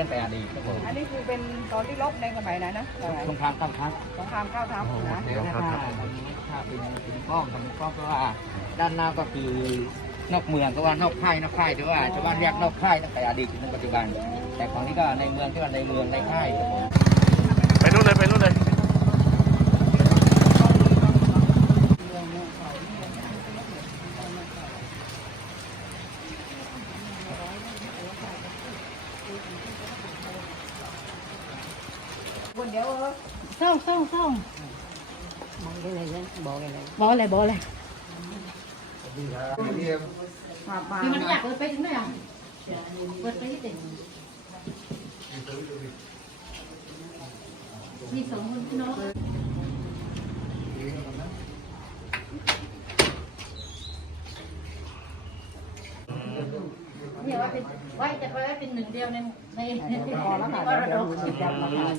ตั้งแต่อดีตครับผมอันนี้คือเป็นตอนที่ลบในสมัยนั้นนะสมัยสงครามข้ามทัพสงครามเก้าทัพนะเดี๋ยวถ้าถ้าเป็นเป็นกล้องเป็นกล้องก็ว่าด้านหน้าก็คือนอกเมืองก็ว่านอกค่ายนอกค่ายแต่ว่าชาวบ้านเรียกนอกค่ายตั้งแต่อดีตถึงปัจจุบัน แต่ของนี้ก็ในเมืองที่ว่าในเมืองในค่ายครับผมไปนู่นเลยไปนู่นเลย เดียวเออซ่องซ่องซ่องบอกอะไรเนี่ยบอกอะไรบอกอะไรบอกอะไรมาปาคือมันอยากเปิดไปถึงไหนอะเปิดไปที่เต็มมีสองคนพี่น้องเนี่ยว่าเป็นว่าจะไปไว้เป็นหนึ่งเดียวในในในพอแล้วค่ะมรเดี๋ดยวกเดี๋ยวมาถ่าย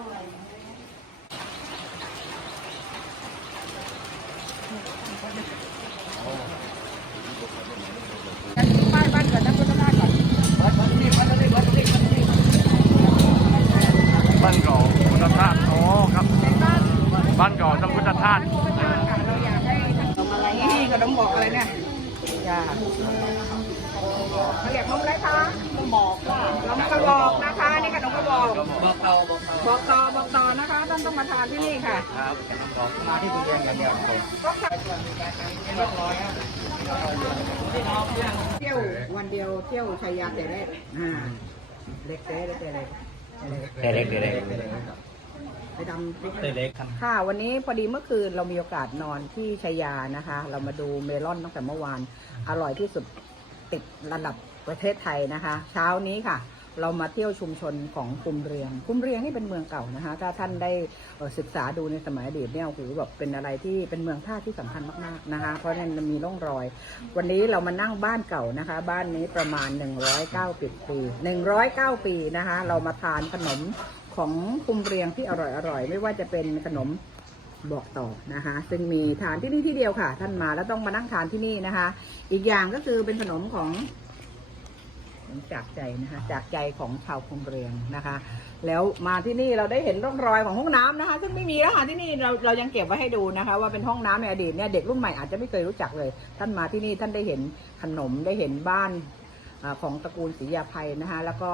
านเก่าพุทธทาสอ๋อครับเป็นบ้านบ้านเก่าต้องพุทธทาสเราอยากให้ทำอะไรนี่ขนมบอกอะไรเนี่ยจ้าเขาเรียกนมอะไรคะนมบอกว่าขนมกระบอกนะคะ นี่ขนมกระบอกบอกเอาบอกบอกต่อบอกต่อนะคะท่านต้องมาทานที่นี่ค่ะครับบอกมาที่คุณเรียนอย่างเดียวครับผมก็ค่ะเที่ยววันเดียวเที่ยวชัยยาแต่แรกอ่าเล็กแต่เล็กแต่เล็กแต่ เล็กแต่เล็กไปดำแต่เล็กครับค่ะ วันนี้พอดีเมื่อคืนเรามีโอกาสนอนที่ชัยยานะคะ เรามาดูเมลอนตั้งแต่เมื่อวาน อร่อยที่สุดติดระดับประเทศไทยนะคะ เช้านี้ค่ะ เรามาเที่ยวชุมชนของคุมเรียง คุมเรียงนี่เป็นเมืองเก่านะคะ ถ้าท่านได้ศึกษาดูในสมัยอดีตเนี่ยโอ้โหแบบเป็นอะไรที่เป็นเมืองท่าที่สำคัญมากๆนะคะ เพราะนั้นมีร่องรอย วันนี้เรามานั่งบ้านเก่านะคะ บ้านนี้ประมาณ 109ปี109 ปีนะคะ เรามาทานขนมของคุมเรียงที่อร่อยๆไม่ว่าจะเป็นขนมบอกต่อนะคะ ซึ่งมีทานที่นี่ที่เดียวค่ะ ท่านมาแล้วต้องมานั่งทานที่นี่นะคะ อีกอย่างก็คือเป็นขนมของ จากใจนะคะจากใจของชาวคงเรียงนะคะ แล้วมาที่นี่เราได้เห็นร่องรอยของห้องน้ำนะคะ ซึ่งไม่มีแล้วค่ะที่นี่เราเรายังเก็บไว้ให้ดูนะคะ ว่าเป็นห้องน้ำในอดีตเนี่ยเด็กรุ่นใหม่อาจจะไม่เคยรู้จักเลย ท่านมาที่นี่ท่านได้เห็นขนมได้เห็นบ้านอของตระกูลศรียาภัยนะคะ แล้วก็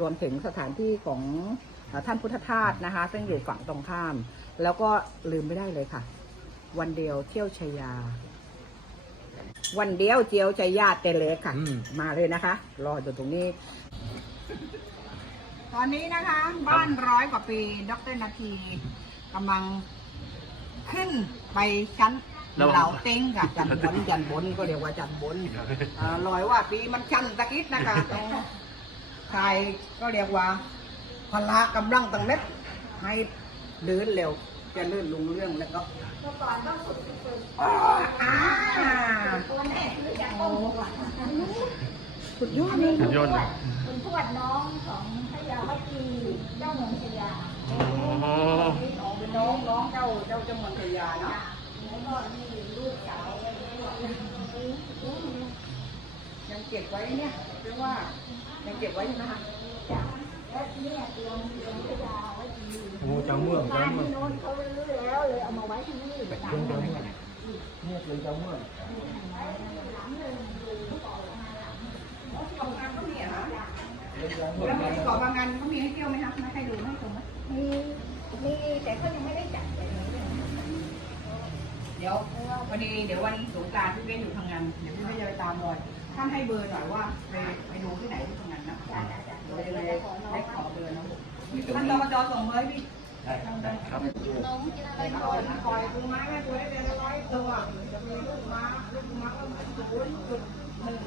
รวมถึงสถานที่ของท่านพุทธทาสนะคะ ซึ่งอยู่ฝั่งตรงข้าม แล้วก็ลืมไม่ได้เลยค่ะ วันเดียวเที่ยวชัยยา วันเดียวเจียวชัยยาเตเลค่ะ อืม มาเลยนะคะ รออยู่ตรงนี้ ตอนนี้นะคะ บ้านร้อยกว่าปีดรนาทีกำลังขึ้นไปชั้นเหลาเต็งค่ะจันบนจันบนก็เรียกว่าจันบนอ่าลอยว่าปีมันชันตะกิดนะคะตรงใครก็เรียกว่าพละกำลังตั้งเม็ดให้เดินเร็ว จะเลื่อนลุงเรื่องแล้วก็อ๋ออ่าสุดยอดเลยสุดยอดเลยเป็นทวดน้องของพระยาวัจีเจ้าเมืองชยาอ๋อเป็นน้องน้องเจ้าเจ้าเจ้าเมืองชยาเนาะแล้วก็มีลูกสาวไว้ด้วยยังเก็บไว้เนี่ยเรียกว่ายังเก็บไว้อยู่นะคะ และเนี่ยเตียงเตียงพยาวัจีโอ้จังเมืองบ้านที่โน้นเขาลื้อแล้วเลยเอามาไว้ที่นี่หลังหนึ่งเนี่ยเป็นจังเมืองขอมาหลังงงานก็มีเหรอแล้วที่เกาะบางงานเขามีให้เที่ยวไหมคะม่ให้ดูให้ชมไหมมีมีแต่เขายังไม่ได้จัดเลยเดี๋ยวพอดีเดี๋ยววันสงกรานต์พี่เบ้นอยู่ทำงานเดี๋ยวพี่เบ้นจะไปตามรอย ท่านให้เบอร์หน่อยว่าไปไปดูที่ไหนที่ทำงานนะเดี๋ยวจะได้ได้ขอเบอร์นะท่านตมจส่งเบอร์ให้พี่ครับน้องกินอะไปก่ก่ออนนคอยปูม้าแม่ตัวได้เดือนละร้อยตัวจะมีลูกม้าลูกม้าก็ศูนย์จุดหนึ่ง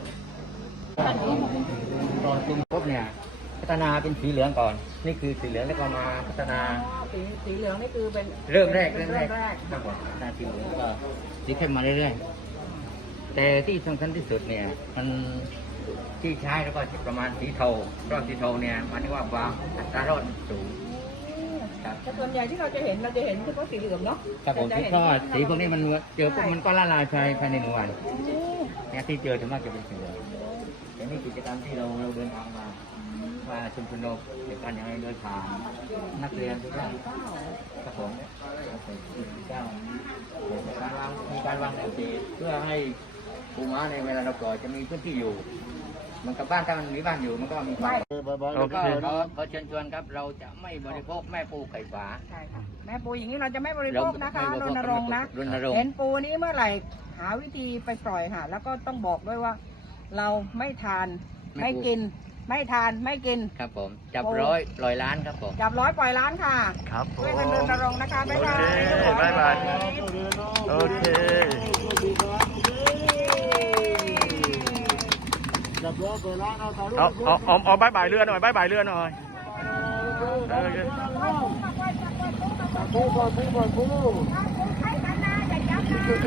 ตอนกรุงพบเนี่ยพัฒนาเป็นสีเหลืองก่อน นี่คือสีเหลืองแล้วก็มาพัฒนาสีสีเหลืองนี่คือเป็นเริ่มแรกเริ่มแรกครับผมพัฒนาสีเหลืองก็สีเข้มมาเรื่อยๆ แต่ที่สำคัญที่สุดเนี่ยมันที่ใช้แล้วก็ประมาณสีเทารอบสีเทาเนี่ยหมันว่าความอัตรารอดสูงครับแต่ส่วนใหญ่ที่เราจะเห็นเราจะเห็นเฉพาะสีเหลืองเนาะครับผมจะที่เห็นก็สีพวกนี้มันเจอปุ๊บมันก็ละลายภายภายในหนึ่งวันเนี่ยที่เจอถึงมากจะเป็นสีเหลืองแต่นี่กิจกรรมที่เราเราเดินทางมามาชุมชนนกในการยังไงโดยผ่านนักเรียนทุกท่านครับผมเจ้าการวางมีการวางแผนเพื่อให้ ปูม้าในเวลาเราปล่อยจะมีพื้นที่อยู่ มันกับบ้านถ้ามันมีบ้านอยู่มันก็มีความโอแล้วเค ก็ขอขอเชิญชวนครับเราจะไม่บริโภคแม่ปูไข่ฝาใช่ค่ะแม่ปูอย่างนี้เราจะไม่บริโภคนะคะไม่รบโภคณรงค์นะ รณรงค์ เห็นปูนี้เมื่อไหร่หาวิธีไปปล่อยค่ะ แล้วก็ต้องบอกด้วยว่า เราไม่ทานไม่กิน ไม่ทานไม่กิน ครับผม จับร้อยปล่อยล้านครับผม จับร้อยปล่อยล้านค่ะครับผช่วยมกันรณรงค์นะคะบ๊ายบาย โอเคบ๊ายบาย โอเค เอาเอาเอาเอาบายบายเรือหน่อยบายบายเรือหน่อยโอเค